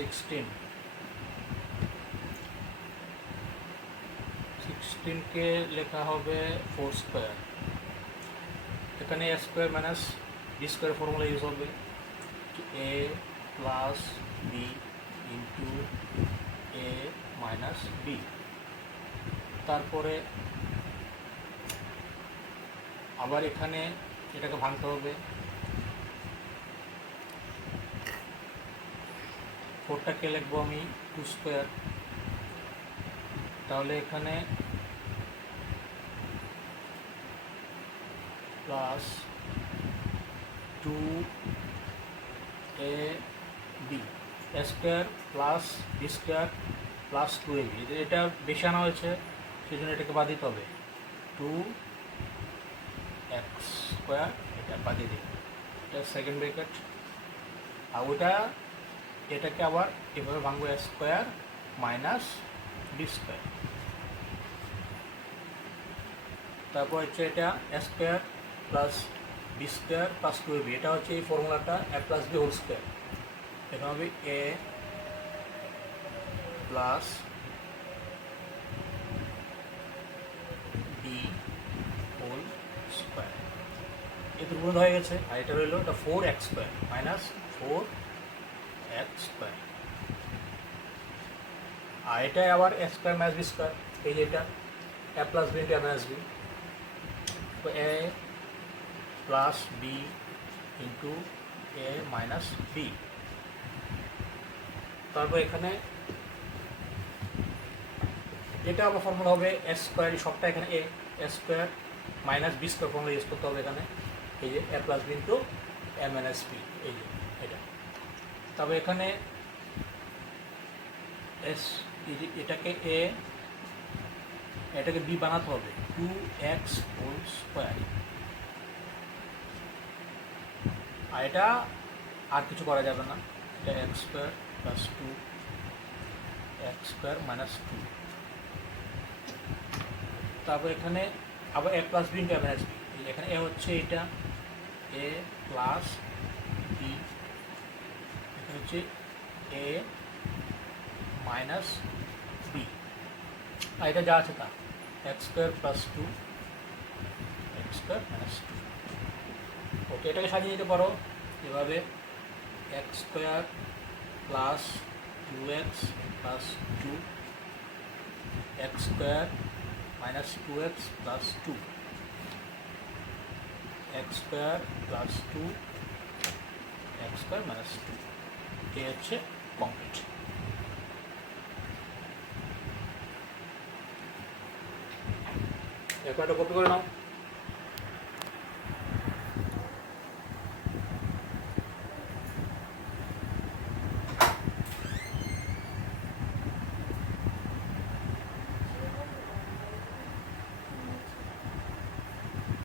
16 কে লেখা হবে 4 স্কোয়ার। এখানে A square minus B square formula use হবে, A plus B into A minus B. তারপরে আবার এখানে এটাকে ভাঙতে হবে, 4টাকে লিখবো আমি 2 স্কোয়ার। তাহলে এখানে plus 2 A B, A square plus B square plus 2ab। এটা বেশি আনা হয়েছে সেই জন্য এটাকে বাদ দিতে হবে, 2x স্কোয়ার, এটা বাদ দিয়ে দিই, এটা সেকেন্ড ব্র্যাকেট। আর ওটা এটাকে আবার এভাবে ভাঙবো, A square minus B square. তারপর হচ্ছে এটা A square plus B square plus 2ab, এটা হচ্ছে এই ফর্মুলাটা A plus B whole square. এটা হবে A plus B whole square, এতে গুণ হয়ে গেছে। আর এটা রইল এটা 4x square minus 4x square. আর এটা আবার এ স্কোয়ার মাইনাস বি স্কোয়ার, এই যে এটা এ plus B into A minus B, তো এ plus B into A minus B. তারপর এখানে এটা আবার ফর্মুলা হবে এ স্কোয়ার, সবটা এখানে A square minus B square formula use করতে হবে এখানে, এই যে A plus B into A minus B, এই যে এটা। তবে এখানে এটাকে এটাকে বি বানাতে হবে, 2x হোল স্কোয়ার। আর এটা আর কিছু করা যাবে না, এটা x square plus 2x square minus 2। তারপর এখানে আবার এ plus B into A minus B, এখানে এ হচ্ছে এটা এ প্লাস বি, এখানে হচ্ছে এ মাইনাস বি। আর এটা যা আছে তা x square plus 2x square minus 2। ওকে, এটাকে সাজিয়ে নিতে পারো এভাবে, x square plus 2x plus 2x square minus 2x plus 2x square plus 2x square minus 2, এই হচ্ছে কমপ্লিট। এখন এটা কপি করে নাও।